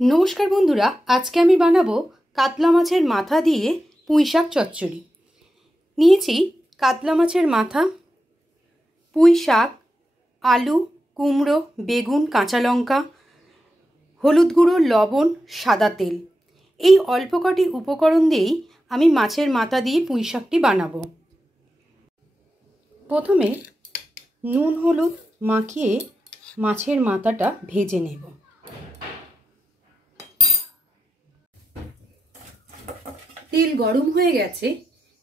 नमस्कार बंधुरा, आज के आमी बानाबो कातला माछेर माथा दिए पुঁই শাক चच्चড়ি। निয়েছি कातला माछेर माथा, पुঁই শাক, आलू, कुमड़ो, बेगुन, काँचा लंका, हलुद गुঁড়ো, लवण, सादा तेल। এই অল্প কটি উপকরণ দিয়েই আমি মাছের মাথা দিয়ে পুঁই শাকটি বানাবো। প্রথমে নুন হলুদ মাখিয়ে মাছের মাথাটা ভেজে নেব। তেল গরম হয়ে গেছে,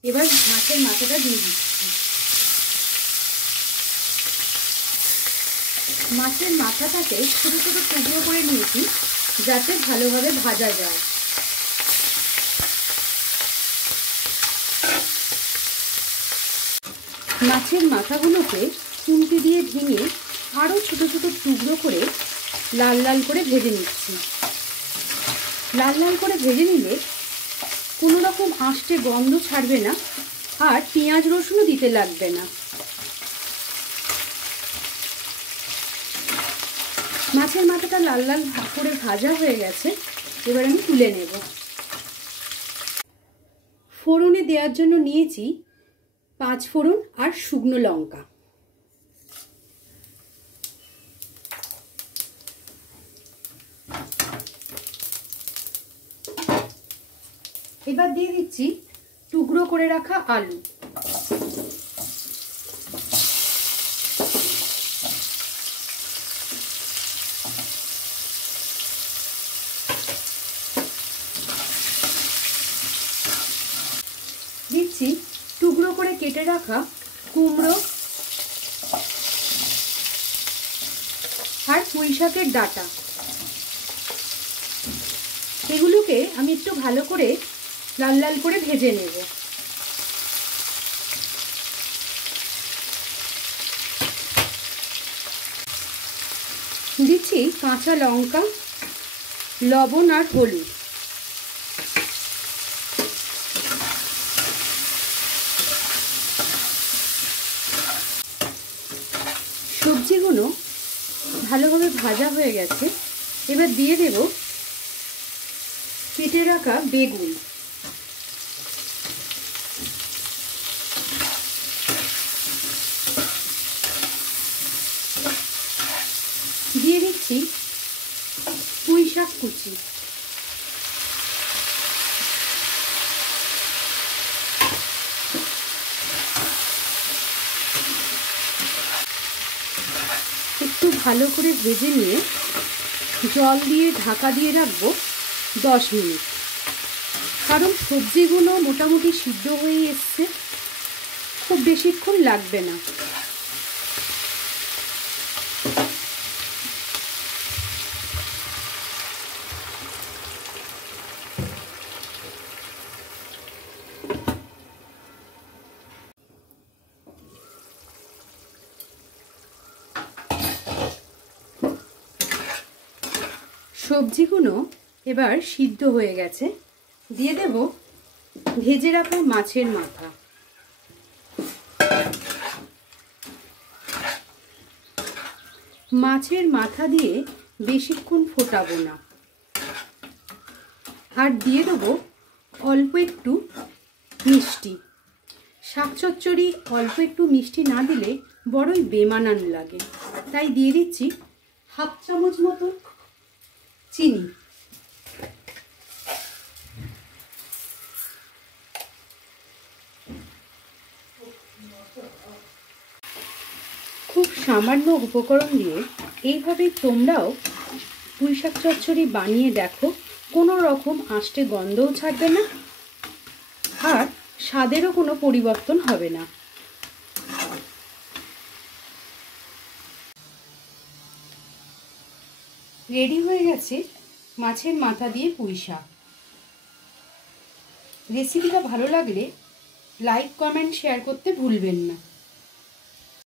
এবার মাছের মাথাটা দিয়ে দিচ্ছি। মাছের মাথাটাকে ছোট ছোট টুকরো করে নিয়েছি যাতে ভালোভাবে ভাজা যায়। মাছের মাথাগুলোকে খুন্তি দিয়ে ভেঙে আরও ছোট ছোট টুকরো করে লাল লাল করে ভেজে নিচ্ছি। লাল লাল করে ভেজে নিলে কোনো রকম আঁশটে গন্ধ ছাড়বে না, আর পেঁয়াজ রসুনও দিতে লাগবে না। মাছের মাথাটা লাল লাল করে ভাজা হয়ে গেছে, এবার আমি তুলে নেব। ফোড়নে দেওয়ার জন্য নিয়েছি 5 ফোড়ন আর শুকনো লঙ্কা। এবার দিয়ে দিচ্ছি টুকরো করে রাখা আলু। দিচ্ছি টুকরো করে কেটে রাখা কুমড়ো আর পুঁই শাকের ডাঁটা। এগুলোকে আমি একটু ভালো করে লাল লাল করে ভেজে নেব। দিচ্ছি কাঁচা লঙ্কা, লবণ আর হলুদ। সবজিগুলো ভালোভাবে ভাজা হয়ে গেছে, এবার দিয়ে দেব কেটে রাখা বেগুন। দিয়ে দিচ্ছি পুঁই শাক কুচি। একটু ভালো করে ভেজে নিয়ে জল দিয়ে ঢাকা দিয়ে রাখবো 10 মিনিট, কারণ সবজিগুলো মোটামুটি সিদ্ধ হয়ে এসছে, খুব বেশিক্ষণ লাগবে না। সবজিগুলো এবার সিদ্ধ হয়ে গেছে, দিয়ে দেব ভেজে রাখা মাছের মাথা। মাছের মাথা দিয়ে বেশিক্ষণ ফোটাবো না, আর দিয়ে দেবো অল্প একটু মিষ্টি। শাক চচ্চড়ি অল্প একটু মিষ্টি না দিলে বড়ই বেমানান লাগে, তাই দিয়ে দিচ্ছি 1/2 চামচ মতো চিনি। খুব সামান্য উপকরণ দিয়ে এইভাবে তোমরাও পুঁই শাক চচ্চড়ি বানিয়ে দেখো, কোনো রকম আঁশটে গন্ধও ছাড়বে না, আর স্বাদেরও কোনো পরিবর্তন হবে না। রেডি হয়ে গেছে মাছের মাথা দিয়ে পুঁই শাক। রেসিপিটা ভালো লাগলে লাইক, কমেন্ট, শেয়ার করতে ভুলবেন না।